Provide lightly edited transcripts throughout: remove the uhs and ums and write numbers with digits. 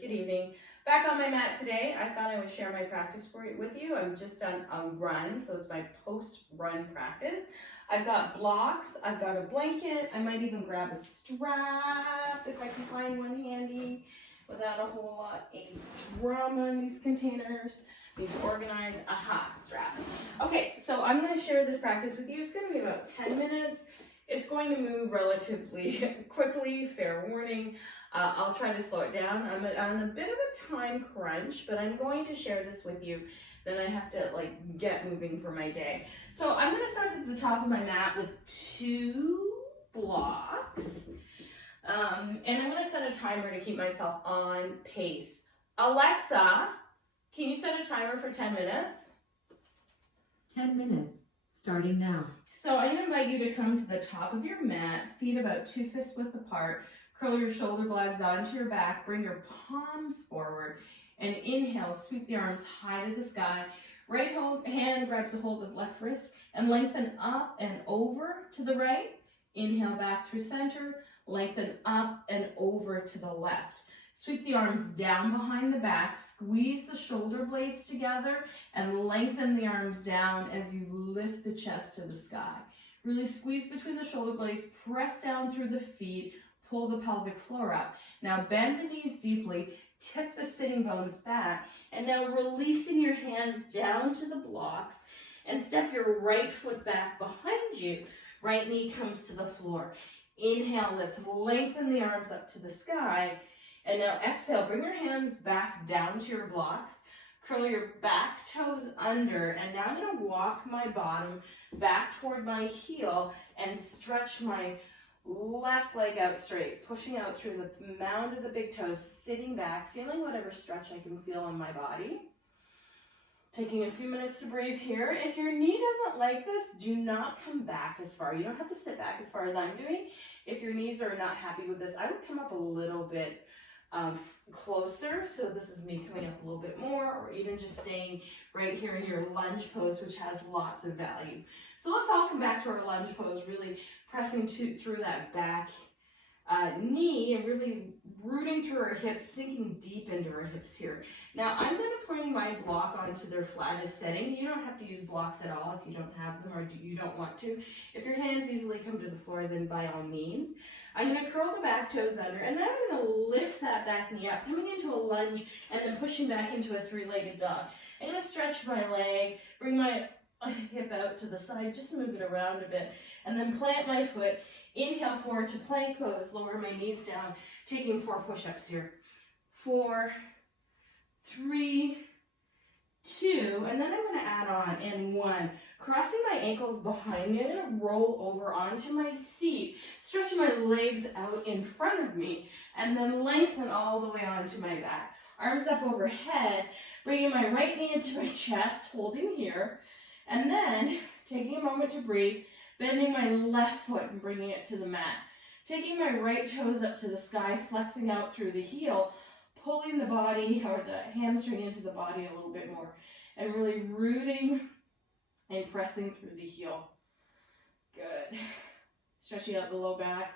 good evening. Back on my mat today. I thought I would share my practice with you. I'm just done a run, so it's my post-run practice. I've got blocks, I've got a blanket, I might even grab a strap if I can find one handy without a whole lot of drama in these containers. Need to organize. Aha, strap. Okay, so I'm going to share this practice with you. It's going to be about 10 minutes. It's going to move relatively quickly, fair warning. I'll try to slow it down. I'm on a bit of a time crunch, but I'm going to share this with you. Then I have to get moving for my day. So I'm going to start at the top of my mat with 2 blocks. And I'm going to set a timer to keep myself on pace. Alexa, can you set a timer for 10 minutes? 10 minutes, starting now. So I'm going to invite you to come to the top of your mat, feet about 2 fists width apart, curl your shoulder blades onto your back, bring your palms forward, and inhale, sweep the arms high to the sky. Right hand grabs a hold of the left wrist and lengthen up and over to the right. Inhale back through center, lengthen up and over to the left. Sweep the arms down behind the back, squeeze the shoulder blades together, and lengthen the arms down as you lift the chest to the sky. Really squeeze between the shoulder blades, press down through the feet, pull the pelvic floor up. Now bend the knees deeply, tip the sitting bones back, and now releasing your hands down to the blocks, and step your right foot back behind you. Right knee comes to the floor. Inhale, let's lengthen the arms up to the sky. And now exhale, bring your hands back down to your blocks, curl your back toes under, and now I'm going to walk my bottom back toward my heel and stretch my left leg out straight, pushing out through the mound of the big toes, sitting back, feeling whatever stretch I can feel in my body. Taking a few minutes to breathe here. If your knee doesn't like this, do not come back as far. You don't have to sit back as far as I'm doing. If your knees are not happy with this, I would come up a little bit closer. So this is me coming up a little bit more, or even just staying right here in your lunge pose, which has lots of value. So let's all come back to our lunge pose, really pressing through that back knee and really rooting through our hips, sinking deep into our hips here. Now I'm going to point my block onto their flattest setting. You don't have to use blocks at all if you don't have them or you don't want to. If your hands easily come to the floor, then by all means. I'm going to curl the back toes under, and then I'm going to lift that back knee up, coming into a lunge and then pushing back into a 3-legged dog. I'm going to stretch my leg, bring my hip out to the side, just move it around a bit, and then plant my foot. Inhale forward to plank pose, lower my knees down, taking 4 push-ups here. 4, 3, 2, and then I'm going to add on, and 1. Crossing my ankles behind me, I'm going to roll over onto my seat, stretching my legs out in front of me, and then lengthen all the way onto my back. Arms up overhead, bringing my right knee into my chest, holding here, and then taking a moment to breathe, bending my left foot and bringing it to the mat. Taking my right toes up to the sky, flexing out through the heel, pulling the body or the hamstring into the body a little bit more, and really rooting and pressing through the heel. Good. Stretching out the low back,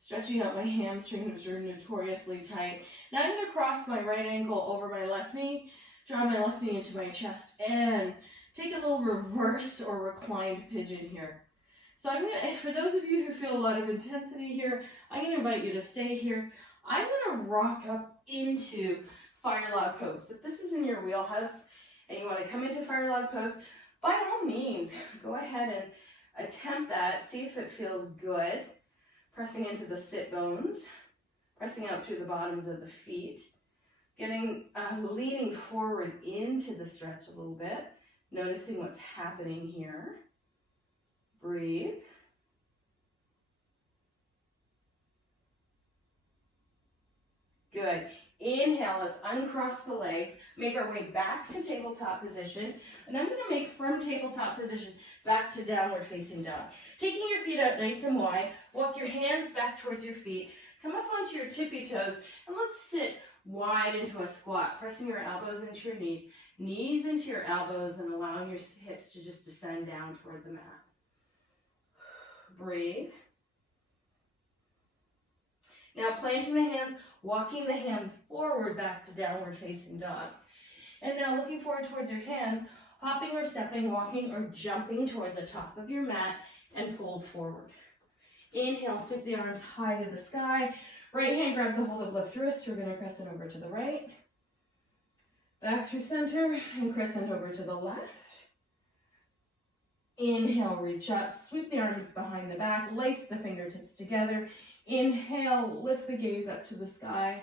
stretching out my hamstrings, which are notoriously tight. Now I'm going to cross my right ankle over my left knee, draw my left knee into my chest, and take a little reverse or reclined pigeon here. So I'm going to, for those of you who feel a lot of intensity here, I'm going to invite you to stay here. I'm going to rock up into fire log pose. If this is in your wheelhouse and you want to come into fire log pose, by all means, go ahead and attempt that. See if it feels good. Pressing into the sit bones, pressing out through the bottoms of the feet, leaning forward into the stretch a little bit, noticing what's happening here. Breathe. Good. Inhale, let's uncross the legs, make our way back to tabletop position, and I'm going to make from tabletop position back to downward facing dog. Taking your feet out nice and wide, walk your hands back towards your feet, come up onto your tippy toes, and let's sit wide into a squat, pressing your elbows into your knees into your elbows, and allowing your hips to just descend down toward the mat. Breathe. Now planting the hands walking the hands forward back to downward facing dog. And now looking forward towards your hands, hopping or stepping, walking or jumping toward the top of your mat and fold forward. Inhale, sweep the arms high to the sky. Right hand grabs a hold of left wrist. We're going to crescent over to the right. Back through center and crescent over to the left. Inhale, reach up, sweep the arms behind the back, lace the fingertips together. Inhale, lift the gaze up to the sky.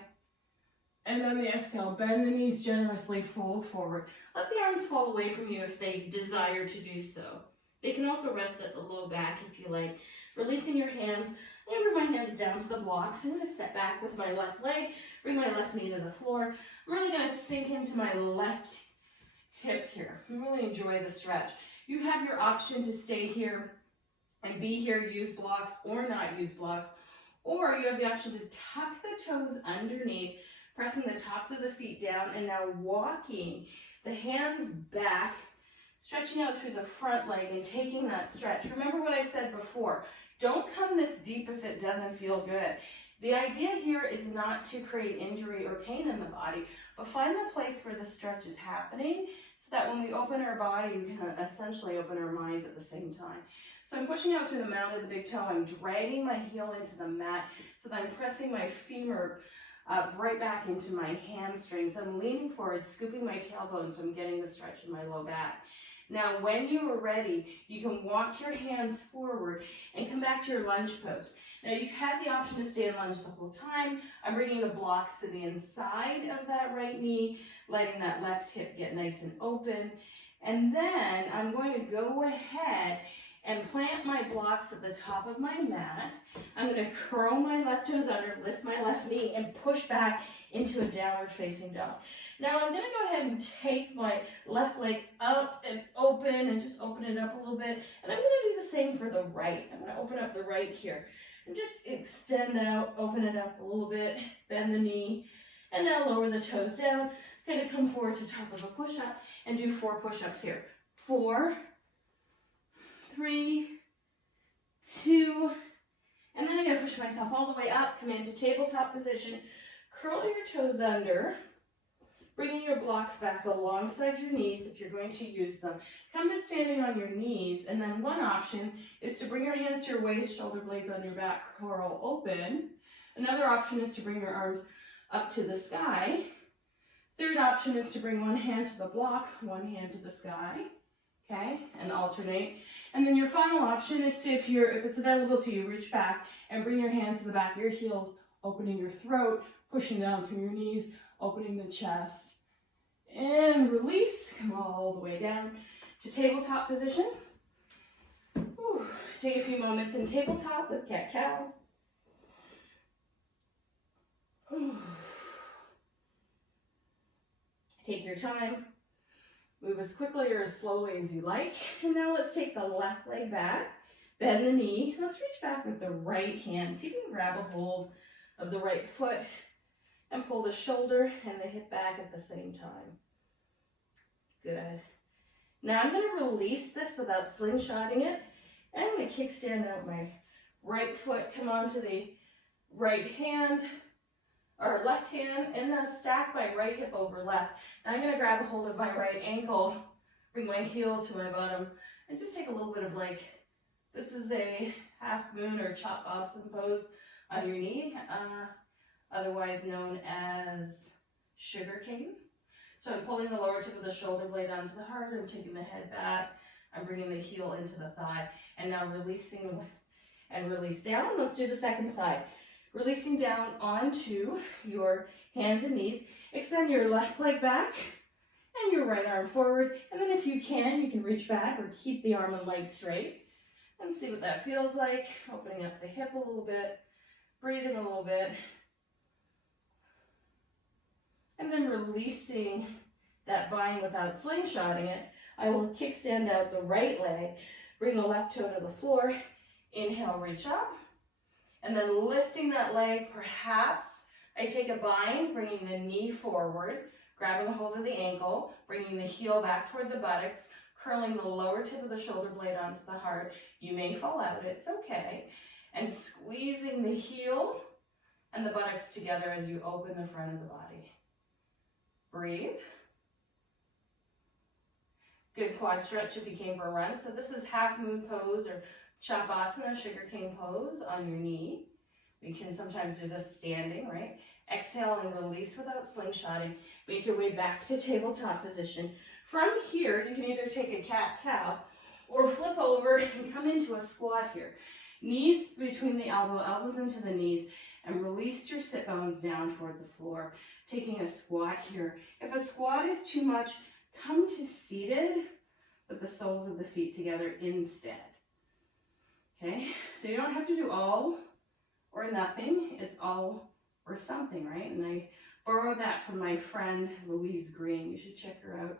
And on the exhale, bend the knees generously, fold forward. Let the arms fall away from you if they desire to do so. They can also rest at the low back if you like. Releasing your hands, I'm going to bring my hands down to the blocks. I'm going to step back with my left leg, bring my left knee to the floor. I'm really going to sink into my left hip here. I really enjoy the stretch. You have your option to stay here and be here, use blocks or not use blocks. Or you have the option to tuck the toes underneath, pressing the tops of the feet down, and now walking the hands back, stretching out through the front leg and taking that stretch. Remember what I said before. Don't come this deep if it doesn't feel good. The idea here is not to create injury or pain in the body, but find the place where the stretch is happening so that when we open our body, we can essentially open our minds at the same time. So I'm pushing out through the mound of the big toe. I'm dragging my heel into the mat so that I'm pressing my femur right back into my hamstrings. I'm leaning forward, scooping my tailbone so I'm getting the stretch in my low back. Now, when you are ready, you can walk your hands forward and come back to your lunge pose. Now, you had the option to stay in lunge the whole time. I'm bringing the blocks to the inside of that right knee, letting that left hip get nice and open. And then I'm going to go ahead and plant my blocks at the top of my mat. I'm going to curl my left toes under, lift my left knee, and push back into a downward facing dog. Now I'm going to go ahead and take my left leg up and open and just open it up a little bit. And I'm going to do the same for the right. I'm going to open up the right here and just extend out, open it up a little bit, bend the knee, and now lower the toes down. Going to come forward to top of a push-up and do 4 push-ups here. 4, 3, 2, and then I'm going to push myself all the way up, come into tabletop position, curl your toes under, bringing your blocks back alongside your knees if you're going to use them. Come to standing on your knees, and then one option is to bring your hands to your waist, shoulder blades on your back, curl open. Another option is to bring your arms up to the sky. Third option is to bring one hand to the block, one hand to the sky, okay, and alternate. And then your final option is to, if it's available to you, reach back and bring your hands to the back of your heels, opening your throat, pushing down through your knees, opening the chest, and release. Come all the way down to tabletop position. Whew. Take a few moments in tabletop with cat-cow. Take your time. Move as quickly or as slowly as you like. And now let's take the left leg back, bend the knee. Let's reach back with the right hand. See if you can grab a hold of the right foot and pull the shoulder and the hip back at the same time. Good. Now I'm going to release this without slingshotting it. And I'm going to kickstand out my right foot, come onto the right hand, or left hand, and then stack my right hip over left. Now I'm going to grab a hold of my right ankle, bring my heel to my bottom, and just take a little bit of this is a half moon or chop awesome pose on your knee, otherwise known as sugar cane. So I'm pulling the lower tip of the shoulder blade onto the heart, I'm taking the head back, I'm bringing the heel into the thigh, and now releasing and release down. Let's do the second side. Releasing down onto your hands and knees. Extend your left leg back and your right arm forward. And then if you can reach back or keep the arm and leg straight. And see what that feels like. Opening up the hip a little bit. Breathing a little bit. And then releasing that bind without slingshotting it. I will kickstand out the right leg. Bring the left toe to the floor. Inhale, reach up. And then lifting that leg, perhaps I take a bind, bringing the knee forward, grabbing a hold of the ankle, bringing the heel back toward the buttocks, curling the lower tip of the shoulder blade onto the heart. You may fall out, it's okay. And squeezing the heel and the buttocks together as you open the front of the body. Breathe. Good quad stretch if you came for a run. So this is half moon pose or chapasana, sugarcane pose on your knee. We can sometimes do this standing, right? Exhale and release without slingshotting. Make your way back to tabletop position. From here, you can either take a cat-cow or flip over and come into a squat here. Knees between the elbows into the knees, and release your sit bones down toward the floor, taking a squat here. If a squat is too much, come to seated with the soles of the feet together instead. Okay, so you don't have to do all or nothing. It's all or something, right? And I borrowed that from my friend Louise Green. You should check her out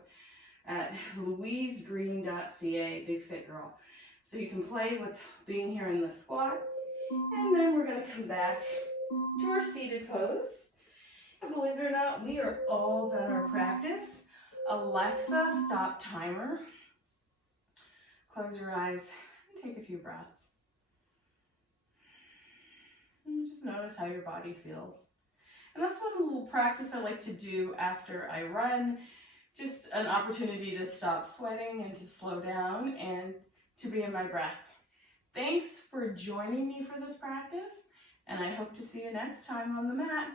at louisegreen.ca, big fit girl. So you can play with being here in the squat, and then we're going to come back to our seated pose. And believe it or not, we are all done our practice. Alexa, stop timer. Close your eyes and take a few breaths. And just notice how your body feels. And that's what a little practice I like to do after I run. Just an opportunity to stop sweating and to slow down and to be in my breath. Thanks for joining me for this practice, and I hope to see you next time on the mat.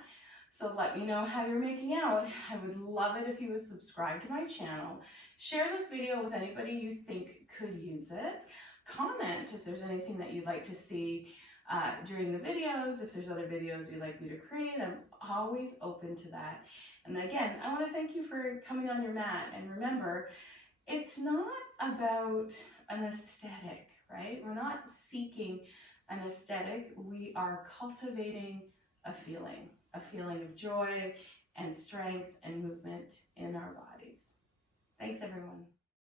So let me know how you're making out. I would love it if you would subscribe to my channel. Share this video with anybody you think could use it. Comment if there's anything that you'd like to see during the videos. If there's other videos you'd like me to create, I'm always open to that. And again, I want to thank you for coming on your mat. And remember, it's not about an aesthetic, right? We're not seeking an aesthetic. We are cultivating a feeling of joy and strength and movement in our bodies. Thanks, everyone.